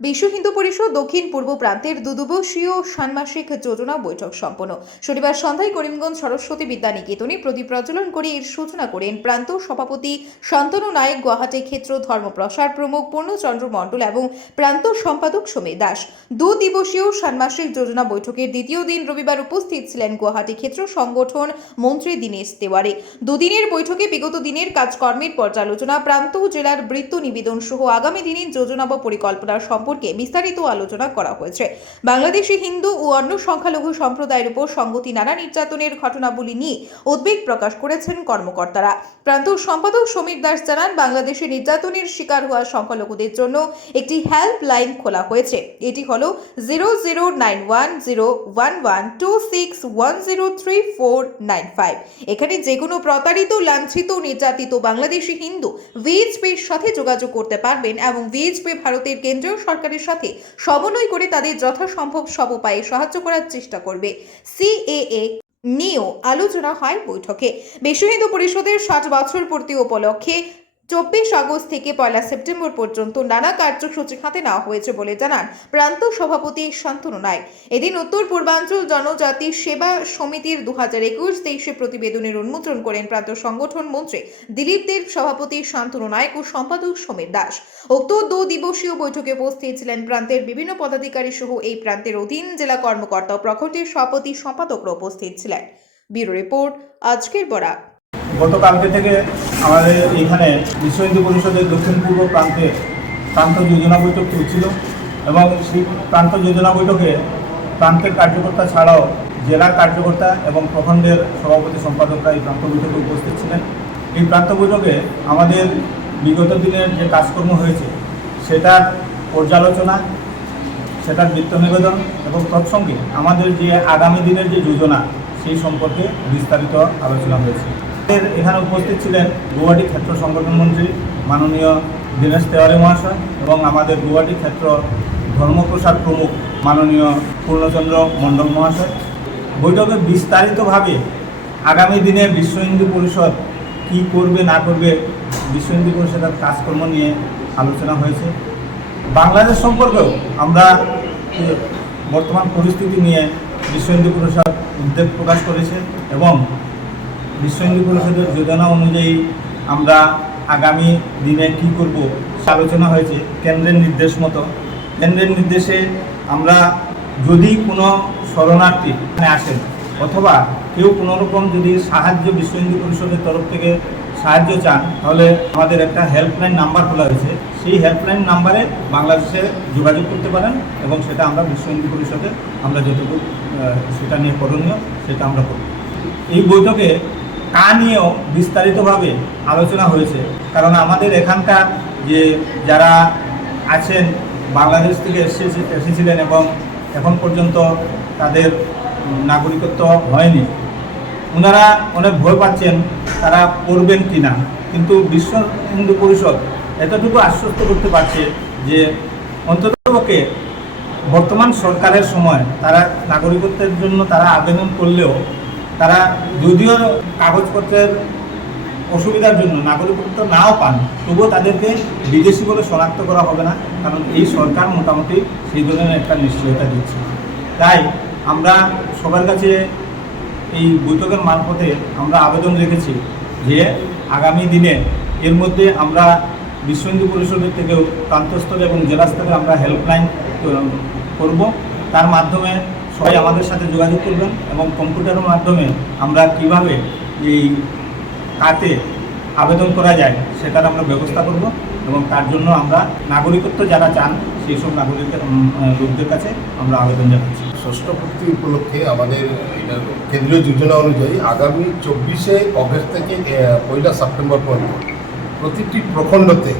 বিশ্ব হিন্দু পরিষদ দক্ষিণ পূর্ব প্রান্তের দুদিবসীয় ষান্মাসিক যোজনা বৈঠক সম্পন্ন। শনিবার সন্ধ্যায় করিমগঞ্জ সরস্বতী বিদ্যানিকেতনে প্রদীপ প্রজ্বলন করে এর সূচনা করেন প্রান্ত সভাপতি শান্তনু নায়েক, গুয়াহাটি ক্ষেত্র ধর্মপ্রসার প্রমুখ পূর্ণচন্দ্র মণ্ডল এবং প্রান্ত সম্পাদক সমীর দাস। দুদিবসীয় ষান্মাসিক যোজনা বৈঠকের দ্বিতীয় দিন রবিবার উপস্থিত ছিলেন গুয়াহাটি ক্ষেত্র সংগঠন মন্ত্রী দীনেশ তেওয়ারি। দুদিনের বৈঠকে বিগত দিনের কাজকর্মের পর্যালোচনা, প্রান্ত জেলার বৃত্ত নিবেদন সহ আগামী দিনের যোজনা বা পরিকল্পনা সম্পর্কে বিস্তারিত আলোচনা করা হয়েছে। বাংলাদেশি হিন্দু ও অন্য সংখ্যালঘু সম্প্রদায়ের উপর সংগতি নানা নির্যাতনের ঘটনাবলী নিয়ে উদ্বেগ প্রকাশ করেছেন কর্মকর্তারা। প্রান্ত সম্পাদক সমীর দাস জানান, বাংলাদেশে নির্যাতনের শিকার হওয়া সংখ্যালঘুদের জন্য একটি হেল্পলাইন খোলা হয়েছে। এটি হলো 00910112610345। এখানে যে কোনো প্রতারিত, লাঞ্ছিত, নির্যাতিত বাংলাদেশি হিন্দু ভিএইচপির সাথে যোগাযোগ করতে পারবেন এবং ভিএইচপি ভারতের কেন্দ্রীয় সরকারের সাথে সমন্বয় করে তাদের যথাসম্ভব সব উপায়ে সাহায্য করার চেষ্টা করবে। সিএএ নিয়েও আলোচনা হয় বৈঠকে। বিশ্ব হিন্দু পরিষদের 60 বছর পূর্তি উপলক্ষে 24 আগস্ট থেকে 1 সেপ্টেম্বর পর্যন্ত নানা কার্যসূচি হাতে নেওয়া হয়েছে বলে জানান প্রান্ত সভাপতি শান্তনু নায়েক। এদিন উত্তর পূর্বাঞ্চল জনজাতি সেবা সমিতির 2021-23 প্রতিবেদনের উন্মোচন করেন প্রান্ত সংগঠন মন্ত্রী দিলীপ দেব, সভাপতি শান্তনু নায়েক ও সম্পাদক সমীর দাস। উক্ত দিবসীয় বৈঠকে উপস্থিত ছিলেন প্রান্তের বিভিন্ন পদাধিকারী সহ এই প্রান্তের অধীন জেলা কর্মকর্তা ও প্রখণ্ডের সভাপতি সম্পাদকরা উপস্থিত ছিলেন। ব্যুরো রিপোর্ট, আজকের বরাক। গতকালকে থেকে আমাদের এখানে বিশ্ব হিন্দু পরিষদের দক্ষিণ পূর্ব প্রান্ত যোজনা বৈঠক চলছিল এবং সেই প্রান্ত যোজনা বৈঠকে প্রান্তের কার্যকর্তা ছাড়াও জেলার কার্যকর্তা এবং প্রখণ্ডের সভাপতি সম্পাদকরা এই প্রান্ত বৈঠকে উপস্থিত ছিলেন। এই প্রান্ত বৈঠকে আমাদের বিগত দিনের যে কাজকর্ম হয়েছে সেটার পর্যালোচনা, সেটার বৃত্ত নিবেদন এবং তৎসঙ্গে আমাদের যে আগামী দিনের যে যোজনা সেই সম্পর্কে বিস্তারিত আলোচনা হয়েছে। এখানে উপস্থিত ছিলেন গুয়াহাটি ক্ষেত্র সংগঠন মন্ত্রী মাননীয় দীনেশ তেওয়ারি মহাশয় এবং আমাদের গুয়াহাটি ক্ষেত্র ধর্মপ্রসার প্রমুখ মাননীয় পূর্ণচন্দ্র মণ্ডল মহাশয়। বৈঠকে বিস্তারিতভাবে আগামী দিনে বিশ্ব হিন্দু পরিষদ কী করবে না করবে, বিশ্ব হিন্দু পরিষদের কাজকর্ম নিয়ে আলোচনা হয়েছে। বাংলাদেশ সম্পর্কেও আমরা বর্তমান পরিস্থিতি নিয়ে বিশ্ব হিন্দু পরিষদ উদ্বেগ প্রকাশ করেছে এবং বিশ্ব হিন্দু পরিষদের যোজনা অনুযায়ী আমরা আগামী দিনে কী করব সে আলোচনা হয়েছে। কেন্দ্রের নির্দেশ মতো, কেন্দ্রের নির্দেশে আমরা যদি কোনো শরণার্থী এখানে আসেন অথবা কেউ কোনোরকম যদি সাহায্য বিশ্ব হিন্দু পরিষদের তরফ থেকে সাহায্য চান, তাহলে আমাদের একটা হেল্পলাইন নাম্বার খোলা হয়েছে। সেই হেল্পলাইন নাম্বারে বাংলাদেশে যোগাযোগ করতে পারেন এবং সেটা আমরা বিশ্ব হিন্দু পরিষদে আমরা যতটুকু সেটা নিয়ে করণীয় সেটা আমরা করব। এই বৈঠকে তা নিয়েও বিস্তারিতভাবে আলোচনা হয়েছে, কারণ আমাদের এখানকার যে যারা আছেন বাংলাদেশ থেকে এসেছিলেন এবং এখন পর্যন্ত তাদের নাগরিকত্ব হয়নি, ওনারা অনেক ভয় পাচ্ছেন তারা করবেন কি না। কিন্তু বিশ্ব হিন্দু পরিষদ এতটুকু আশ্বস্ত করতে পারছে যে অন্ততপক্ষে বর্তমান সরকারের সময় তারা নাগরিকত্বের জন্য তারা আবেদন করলেও তারা যদিও কাগজপত্রের অসুবিধার জন্য নাগরিকত্ব নাও পান, তবুও তাদেরকে বিদেশি বলে শনাক্ত করা হবে না, কারণ এই সরকার মোটামুটি সেই ধরনের একটা নিশ্চয়তা দিচ্ছে। তাই আমরা সবার কাছে এই বৈঠকের মারফতে আমরা আবেদন রেখেছি যে আগামী দিনে এর মধ্যে আমরা বিশ্ব হিন্দু পরিষদের থেকেও প্রান্তস্তরে এবং জেলা স্তরে আমরা হেল্পলাইন করব। তার মাধ্যমে সবাই আমাদের সাথে যোগাযোগ করবেন এবং কম্পিউটারের মাধ্যমে আমরা কিভাবে এই কাতে আবেদন করা যায় সেটার আমরা ব্যবস্থা করব এবং তার জন্য আমরা নাগরিকত্ব যারা চান সেই সব নাগরিকের লোকদের কাছে আমরা আবেদন জানাচ্ছি। ষষ্ঠ পূর্তি উপলক্ষে আমাদের কেন্দ্রীয় যোজনা অনুযায়ী আগামী 24 অগস্ট থেকে 1 সেপ্টেম্বর পর্যন্ত প্রতিটি প্রখণ্ডতে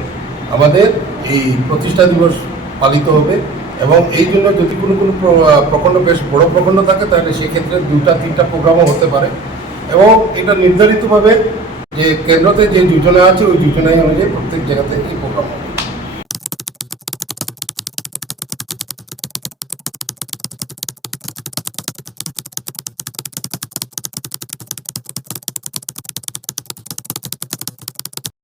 আমাদের এই প্রতিষ্ঠা দিবস পালিত হবে এবং এই জন্য যদি কোনো প্রখণ্ড বেশ বড় প্রখণ্ড থাকে তাহলে সেক্ষেত্রে 2-3টা প্রোগ্রামও হতে পারে এবং এটা নির্ধারিতভাবে যে কেন্দ্রতে যে যোজনা আছে ওই যোজনায় অনুযায়ী প্রত্যেক জায়গাতে এই প্রোগ্রাম হবে।